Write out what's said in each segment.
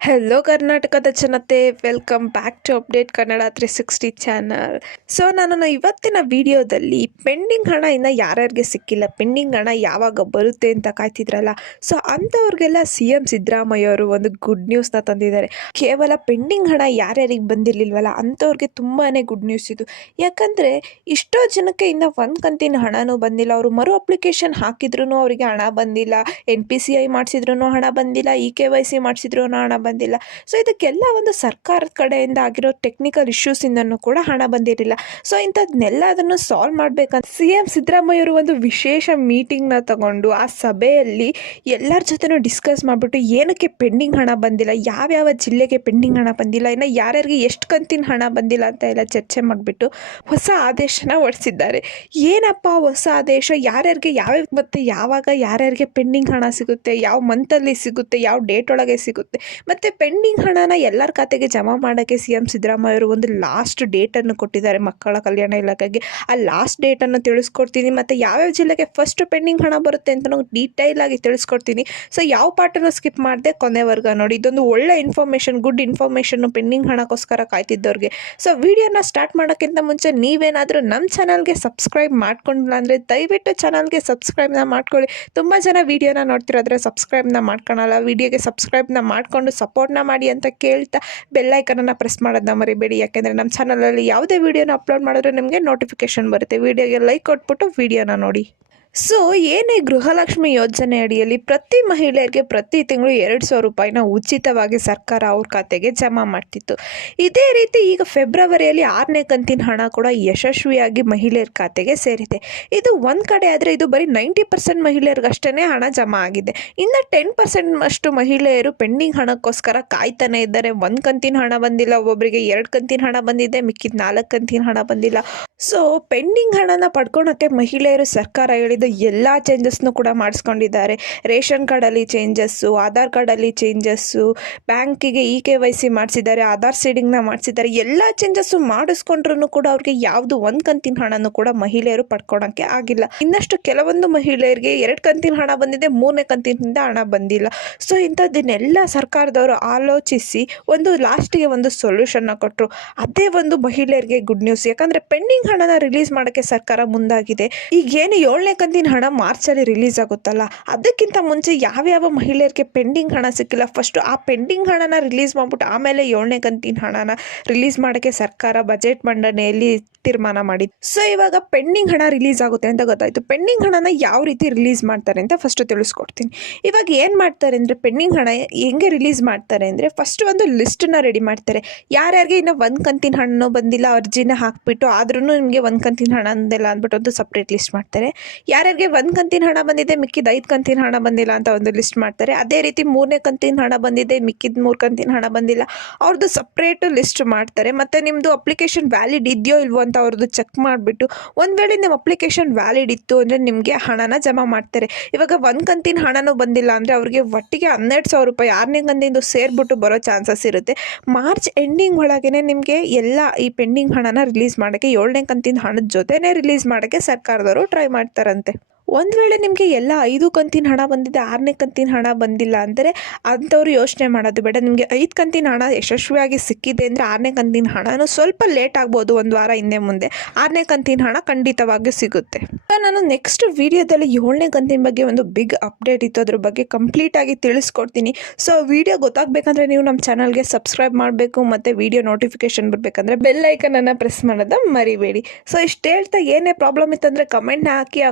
Hello ಕರ್ನಾಟಕದ ಜನತೆ, welcome back to update Kannada 360 channel. So ನಾನು ಇವತ್ತಿನ ವಿಡಿಯೋದಲ್ಲಿ ಪೆಂಡಿಂಗ್ ಹಣ ಇನ್ನು ಯಾರ್ಯಾರಿಗೆ ಸಿಕ್ಕಿಲ್ಲ, ಪೆಂಡಿಂಗ್ ಹಣ ಯಾವಾಗ ಬರುತ್ತೆ ಅಂತ ಕಾಯ್ತಿದ್ರಲ್ಲ, ಸೊ ಅಂಥವ್ರಿಗೆಲ್ಲ CM ಸಿದ್ದರಾಮಯ್ಯ ಅವರು ಒಂದು ಗುಡ್ ನ್ಯೂಸ್ನ ತಂದಿದ್ದಾರೆ. ಕೇವಲ ಪೆಂಡಿಂಗ್ ಹಣ ಯಾರ್ಯಾರಿಗೆ ಬಂದಿರಲಿಲ್ವಲ್ಲ ಅಂಥವ್ರಿಗೆ ತುಂಬಾ ಗುಡ್ ನ್ಯೂಸ್ ಇದು. ಯಾಕಂದರೆ ಇಷ್ಟೋ ಜನಕ್ಕೆ ಇನ್ನು ಒಂದು ಕಂತಿನ ಹಣನೂ ಬಂದಿಲ್ಲ. ಅವರು ಮರು ಅಪ್ಲಿಕೇಶನ್ ಹಾಕಿದ್ರೂ ಅವರಿಗೆ ಹಣ ಬಂದಿಲ್ಲ, NPCI ಮಾಡಿಸಿದ್ರೂ ಹಣ ಬಂದಿಲ್ಲ, EKYC ಮಾಡಿಸಿದ್ರೂ ಹಣ ಬಂದಿಲ್ಲ. ಸೊ ಇದಕ್ಕೆಲ್ಲ ಒಂದು ಸರ್ಕಾರದ ಕಡೆಯಿಂದ ಆಗಿರೋ ಟೆಕ್ನಿಕಲ್ ಇಶ್ಯೂಸಿಂದನೂ ಕೂಡ ಹಣ ಬಂದಿರಲಿಲ್ಲ. ಸೊ ಇಂಥದ್ದನ್ನೆಲ್ಲದನ್ನು ಸಾಲ್ವ್ ಮಾಡಬೇಕಂತ CM ಸಿದ್ದರಾಮಯ್ಯ ಅವರು ಒಂದು ವಿಶೇಷ ಮೀಟಿಂಗ್ನ ತಗೊಂಡು ಆ ಸಭೆಯಲ್ಲಿ ಎಲ್ಲರ ಜೊತೆನೂ ಡಿಸ್ಕಸ್ ಮಾಡಿಬಿಟ್ಟು ಏನಕ್ಕೆ ಪೆಂಡಿಂಗ್ ಹಣ ಬಂದಿಲ್ಲ, ಯಾವ್ಯಾವ ಜಿಲ್ಲೆಗೆ ಪೆಂಡಿಂಗ್ ಹಣ ಬಂದಿಲ್ಲ, ಇನ್ನು ಯಾರ್ಯಾರಿಗೆ ಎಷ್ಟು ಕಂತಿನ ಹಣ ಬಂದಿಲ್ಲ ಅಂತ ಎಲ್ಲ ಚರ್ಚೆ ಮಾಡಿಬಿಟ್ಟು ಹೊಸ ಆದೇಶನ ಹೊರಡಿಸಿದ್ದಾರೆ. ಏನಪ್ಪ ಹೊಸ ಆದೇಶ, ಯಾರ್ಯಾರಿಗೆ ಯಾವ್ಯಾವ ಮತ್ತು ಯಾವಾಗ ಯಾರ್ಯಾರಿಗೆ ಪೆಂಡಿಂಗ್ ಹಣ ಸಿಗುತ್ತೆ, ಯಾವ ಮಂತಲ್ಲಿ ಸಿಗುತ್ತೆ, ಯಾವ ಡೇಟ್ ಒಳಗೆ ಸಿಗುತ್ತೆ, ಮತ್ತು ಪೆಂಡಿಂಗ್ ಹಣನ ಎಲ್ಲರ ಖಾತೆಗೆ ಜಮಾ ಮಾಡೋಕ್ಕೆ CM ಸಿದ್ದರಾಮಯ್ಯ ಅವರು ಒಂದು ಲಾಸ್ಟ್ ಡೇಟನ್ನು ಕೊಟ್ಟಿದ್ದಾರೆ ಮಕ್ಕಳ ಕಲ್ಯಾಣ ಇಲಾಖೆಗೆ. ಆ ಲಾಸ್ಟ್ ಡೇಟನ್ನು ತಿಳಿಸ್ಕೊಡ್ತೀನಿ, ಮತ್ತು ಯಾವ್ಯಾವ ಜಿಲ್ಲೆಗೆ ಫಸ್ಟ್ ಪೆಂಡಿಂಗ್ ಹಣ ಬರುತ್ತೆ ಅಂತ ಡೀಟೈಲ್ ಆಗಿ ತಿಳಿಸ್ಕೊಡ್ತೀನಿ. ಸೊ ಯಾವ ಪಾರ್ಟನ್ನು ಸ್ಕಿಪ್ ಮಾಡದೆ ಕೊನೆವರೆಗೂ ನೋಡಿ. ಇದೊಂದು ಒಳ್ಳೆ ಇನ್ಫಾರ್ಮೇಷನ್, ಗುಡ್ ಇನ್ಫಾರ್ಮೇಷನ್ನು ಪೆಂಡಿಂಗ್ ಹಣಕ್ಕೋಸ್ಕರ ಕಾಯ್ತಿದ್ದವ್ರಿಗೆ. ಸೊ ವಿಡಿಯೋನ ಸ್ಟಾರ್ಟ್ ಮಾಡೋಕ್ಕಿಂತ ಮುಂಚೆ ನೀವೇನಾದರೂ ನಮ್ಮ ಚಾನಲ್ಗೆ ಸಬ್ಸ್ಕ್ರೈಬ್ ಮಾಡ್ಕೊಂಡಿಲ್ಲ ಅಂದರೆ ದಯವಿಟ್ಟು ಚಾನಲ್ಗೆ ಸಬ್ಸ್ಕ್ರೈಬ್ನ ಮಾಡ್ಕೊಳ್ಳಿ. ತುಂಬ ಜನ ವಿಡಿಯೋನ ನೋಡ್ತಿರೋದ್ರೆ ಸಬ್ಸ್ಕ್ರೈಬ್ನ ಮಾಡ್ಕೊಳಲ್ಲ. ವಿಡಿಯೋಗೆ ಸಬ್ಸ್ಕ್ರೈಬ್ನ ಮಾಡಿಕೊಂಡು ಸಪೋರ್ಟ್ನ ಮಾಡಿ ಅಂತ ಕೇಳ್ತಾ ಬೆಲ್ಲೈಕನನ್ನು ಪ್ರೆಸ್ ಮಾಡೋದನ್ನ ಮರಿಬೇಡಿ. ಯಾಕೆಂದರೆ ನಮ್ಮ ಚಾನಲಲ್ಲಿ ಯಾವುದೇ ವಿಡಿಯೋನ ಅಪ್ಲೋಡ್ ಮಾಡಿದ್ರೆ ನಿಮಗೆ ನೋಟಿಫಿಕೇಶನ್ ಬರುತ್ತೆ. ವಿಡಿಯೋಗೆ ಲೈಕ್ ಕೊಟ್ಬಿಟ್ಟು ವಿಡಿಯೋನ ನೋಡಿ. ಸೊ ಏನೇ ಗೃಹಲಕ್ಷ್ಮಿ ಯೋಜನೆ ಅಡಿಯಲ್ಲಿ ಪ್ರತಿ ಮಹಿಳೆಯರಿಗೆ ಪ್ರತಿ ತಿಂಗಳು 2,000 ರೂಪಾಯಿನ ಉಚಿತವಾಗಿ ಸರ್ಕಾರ ಅವ್ರ ಖಾತೆಗೆ ಜಮಾ ಮಾಡ್ತಿತ್ತು. ಇದೇ ರೀತಿ ಈಗ ಫೆಬ್ರವರಿಯಲ್ಲಿ 6ನೇ ಕಂತಿನ ಹಣ ಕೂಡ ಯಶಸ್ವಿಯಾಗಿ ಮಹಿಳೆಯರ ಖಾತೆಗೆ ಸೇರಿದೆ. ಇದು ಒಂದು ಕಡೆ ಆದರೆ ಇದು ಬರೀ 90% ಮಹಿಳೆಯರಿಗಷ್ಟೇ ಹಣ ಜಮಾ ಆಗಿದೆ. ಇನ್ನು 10% ಅಷ್ಟು ಮಹಿಳೆಯರು ಪೆಂಡಿಂಗ್ ಹಣಕ್ಕೋಸ್ಕರ ಕಾಯ್ತಾನೆ ಇದ್ದಾರೆ. ಒಂದು ಕಂತಿನ ಹಣ ಬಂದಿಲ್ಲ, ಒಬ್ಬೊಬ್ಬರಿಗೆ 2 ಕಂತಿನ ಹಣ ಬಂದಿದೆ, ಮಿಕ್ಕಿದ 4 ಕಂತಿನ ಹಣ ಬಂದಿಲ್ಲ. ಸೊ ಪೆಂಡಿಂಗ್ ಹಣನ ಪಡ್ಕೊಳಕ್ಕೆ ಮಹಿಳೆಯರು ಸರ್ಕಾರ ಹೇಳಿದ ಎಲ್ಲ ಚೇಂಜಸ್ನು ಕೂಡ ಮಾಡಿಸ್ಕೊಂಡಿದ್ದಾರೆ. ರೇಷನ್ ಕಾರ್ಡಲ್ಲಿ ಚೇಂಜಸ್ಸು, ಆಧಾರ್ ಕಾರ್ಡಲ್ಲಿ ಚೇಂಜಸ್ಸು, ಬ್ಯಾಂಕಿಗೆ EKYC ಮಾಡಿಸಿದ್ದಾರೆ, ಆಧಾರ್ ಸೀಡಿಂಗ್ನ ಮಾಡಿಸಿದ್ದಾರೆ. ಎಲ್ಲ ಚೇಂಜಸ್ಸು ಮಾಡಿಸ್ಕೊಂಡ್ರೂ ಕೂಡ ಅವ್ರಿಗೆ ಯಾವುದು ಒಂದು ಕಂತಿನ ಹಣನೂ ಕೂಡ ಮಹಿಳೆಯರು ಪಡ್ಕೊಳಕ್ಕೆ ಆಗಿಲ್ಲ. ಇನ್ನಷ್ಟು ಕೆಲವೊಂದು ಮಹಿಳೆಯರಿಗೆ 2 ಕಂತಿನ ಹಣ ಬಂದಿದೆ, 3ನೇ ಕಂತಿನಿಂದ ಹಣ ಬಂದಿಲ್ಲ. ಸೊ ಇಂಥದ್ದನ್ನೆಲ್ಲ ಸರ್ಕಾರದವರು ಆಲೋಚಿಸಿ ಒಂದು ಲಾಸ್ಟಿಗೆ ಒಂದು ಸೊಲ್ಯೂಷನ್ನ ಕೊಟ್ಟರು. ಅದೇ ಒಂದು ಮಹಿಳೆಯರಿಗೆ ಗುಡ್ ನ್ಯೂಸ್. ಯಾಕಂದರೆ ಪೆಂಡಿಂಗ್ ಹಣನ ರಿಲೀಸ್ ಮಾಡೋಕ್ಕೆ ಸರ್ಕಾರ ಮುಂದಾಗಿದೆ. ಈಗೇನು 7ನೇ ಕಂತಿನ ಹಣ ಮಾರ್ಚಲ್ಲಿ ರಿಲೀಸ್ ಆಗುತ್ತಲ್ಲ, ಅದಕ್ಕಿಂತ ಮುಂಚೆ ಯಾವ್ಯಾವ ಮಹಿಳೆಯರಿಗೆ ಪೆಂಡಿಂಗ್ ಹಣ ಸಿಕ್ಕಿಲ್ಲ ಫಸ್ಟು ಆ ಪೆಂಡಿಂಗ್ ಹಣನ ರಿಲೀಸ್ ಮಾಡಿಬಿಟ್ಟು ಆಮೇಲೆ 7ನೇ ಕಂತಿನ ಹಣನ ರಿಲೀಸ್ ಮಾಡೋಕ್ಕೆ ಸರ್ಕಾರ ಬಜೆಟ್ ಮಂಡನೆಯಲ್ಲಿ ತೀರ್ಮಾನ ಮಾಡಿದ್ದು. ಸೊ ಇವಾಗ ಪೆಂಡಿಂಗ್ ಹಣ ರಿಲೀಸ್ ಆಗುತ್ತೆ ಅಂತ ಗೊತ್ತಾಯಿತು. ಪೆಂಡಿಂಗ್ ಹಣನ ಯಾವ ರೀತಿ ರಿಲೀಸ್ ಮಾಡ್ತಾರೆ ಅಂತ ಫಸ್ಟ್ ತಿಳಿಸ್ಕೊಡ್ತೀನಿ. ಇವಾಗ ಏನು ಮಾಡ್ತಾರೆ ಅಂದರೆ ಪೆಂಡಿಂಗ್ ಹಣ ಹೆಂಗೆ ರಿಲೀಸ್ ಮಾಡ್ತಾರೆ ಅಂದರೆ ಫಸ್ಟ್ ಒಂದು ಲಿಸ್ಟನ್ನ ರೆಡಿ ಮಾಡ್ತಾರೆ. ಯಾರ್ಯಾರಿಗೆ ಇನ್ನೂ ಒಂದು ಕಂತಿನ ಹಣ್ಣು ಬಂದಿಲ್ಲ ಅರ್ಜಿನ ಹಾಕ್ಬಿಟ್ಟು ಆದ್ರೂ ನಿಮಗೆ ಒಂದು ಕಂತಿನ ಹಣ ಅಂದಿಲ್ಲ ಅಂದ್ಬಿಟ್ಟು ಒಂದು ಸಪ್ರೇಟ್ ಲಿಸ್ಟ್ ಮಾಡ್ತಾರೆ. ಯಾರ್ಯಾರಿಗೆ ಒಂದು ಕಂತಿನ ಹಣ ಬಂದಿದೆ ಮಿಕ್ಕಿದ 5 ಕಂತಿನ ಹಣ ಬಂದಿಲ್ಲ ಅಂತ ಒಂದು ಲಿಸ್ಟ್ ಮಾಡ್ತಾರೆ. ಅದೇ ರೀತಿ 3ನೇ ಕಂತಿನ ಹಣ ಬಂದಿದೆ ಮಿಕ್ಕಿದ 3 ಕಂತಿನ ಹಣ ಬಂದಿಲ್ಲ ಅವ್ರದ್ದು ಸಪ್ರೇಟ್ ಲಿಸ್ಟ್ ಮಾಡ್ತಾರೆ. ಮತ್ತು ನಿಮ್ಮದು ಅಪ್ಲಿಕೇಶನ್ ವ್ಯಾಲಿಡ್ ಇದೆಯೋ ಇಲ್ವೋ ಅಂತ ಅವ್ರದ್ದು ಚೆಕ್ ಮಾಡಿಬಿಟ್ಟು ಒಂದು ವೇಳೆ ನಿಮ್ಮ ಅಪ್ಲಿಕೇಶನ್ ವ್ಯಾಲಿಡ್ ಇತ್ತು ಅಂದರೆ ನಿಮಗೆ ಹಣನ ಜಮಾ ಮಾಡ್ತಾರೆ. ಇವಾಗ ಒಂದು ಕಂತಿನ ಹಣನೂ ಬಂದಿಲ್ಲ ಅಂದರೆ ಅವ್ರಿಗೆ ಒಟ್ಟಿಗೆ 12,000 ರೂಪಾಯಿ 6ನೇ ಕಂತಿಂದು ಸೇರಿಬಿಟ್ಟು ಬರೋ ಚಾನ್ಸಸ್ ಇರುತ್ತೆ. ಮಾರ್ಚ್ ಎಂಡಿಂಗ್ ಒಳಗೇ ನಿಮಗೆ ಎಲ್ಲ ಈ ಪೆಂಡಿಂಗ್ ಹಣನ ರಿಲೀಸ್ ಮಾಡೋಕ್ಕೆ 7ನೇ ಕಂತಿನ ಹಣದ ಜೊತೆನೇ ರಿಲೀಸ್ ಮಾಡೋಕ್ಕೆ ಸರ್ಕಾರದವರು ಟ್ರೈ ಮಾಡ್ತಾರಂತೆ. ಒಂದು ವೇಳೆ ನಿಮಗೆ ಎಲ್ಲ 5 ಕಂತಿನ ಹಣ ಬಂದಿದೆ 6ನೇ ಕಂತಿನ ಹಣ ಬಂದಿಲ್ಲ ಅಂದರೆ ಅಂಥವ್ರು ಯೋಚನೆ ಮಾಡೋದು ಬೇಡ. ನಿಮಗೆ 5 ಕಂತಿನ ಹಣ ಯಶಸ್ವಿಯಾಗಿ ಸಿಕ್ಕಿದೆ ಅಂದರೆ 6ನೇ ಕಂತಿನ ಹಣನೂ ಸ್ವಲ್ಪ ಲೇಟ್ ಆಗ್ಬೋದು, ಒಂದು ವಾರ ಹಿಂದೆ ಮುಂದೆ. 6ನೇ ಕಂತಿನ ಹಣ ಖಂಡಿತವಾಗಿಯೂ ಸಿಗುತ್ತೆ. ನಾನು ನೆಕ್ಸ್ಟ್ ವಿಡಿಯೋದಲ್ಲಿ 7ನೇ ಕಂತಿನ ಬಗ್ಗೆ ಒಂದು ಬಿಗ್ ಅಪ್ಡೇಟ್ ಇತ್ತು, ಅದ್ರ ಬಗ್ಗೆ ಕಂಪ್ಲೀಟಾಗಿ ತಿಳಿಸ್ಕೊಡ್ತೀನಿ. ಸೊ ವಿಡಿಯೋ ಗೊತ್ತಾಗಬೇಕಂದ್ರೆ ನೀವು ನಮ್ಮ ಚಾನಲ್ಗೆ ಸಬ್ಸ್ಕ್ರೈಬ್ ಮಾಡಬೇಕು, ಮತ್ತು ವಿಡಿಯೋ ನೋಟಿಫಿಕೇಶನ್ ಬರಬೇಕಂದ್ರೆ ಬೆಲ್ ಐಕನನ್ನು ಪ್ರೆಸ್ ಮಾಡೋದ ಮರಿಬೇಡಿ. ಸೊ ಇಷ್ಟು ಹೇಳ್ತಾ ಏನೇ ಪ್ರಾಬ್ಲಮ್ ಇತ್ತಂದರೆ ಕಮೆಂಟ್ನ ಹಾಕಿ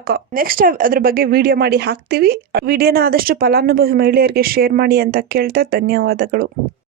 ನೆಕ್ಸ್ಟ್ ಅದ್ರ ಬಗ್ಗೆ ವಿಡಿಯೋ ಮಾಡಿ ಹಾಕ್ತೀವಿ. ವಿಡಿಯೋನ ಆದಷ್ಟು ಫಲಾನುಭವಿ ಮಹಿಳೆಯರಿಗೆ ಶೇರ್ ಮಾಡಿ ಅಂತ ಕೇಳ್ತಾ ಧನ್ಯವಾದಗಳು.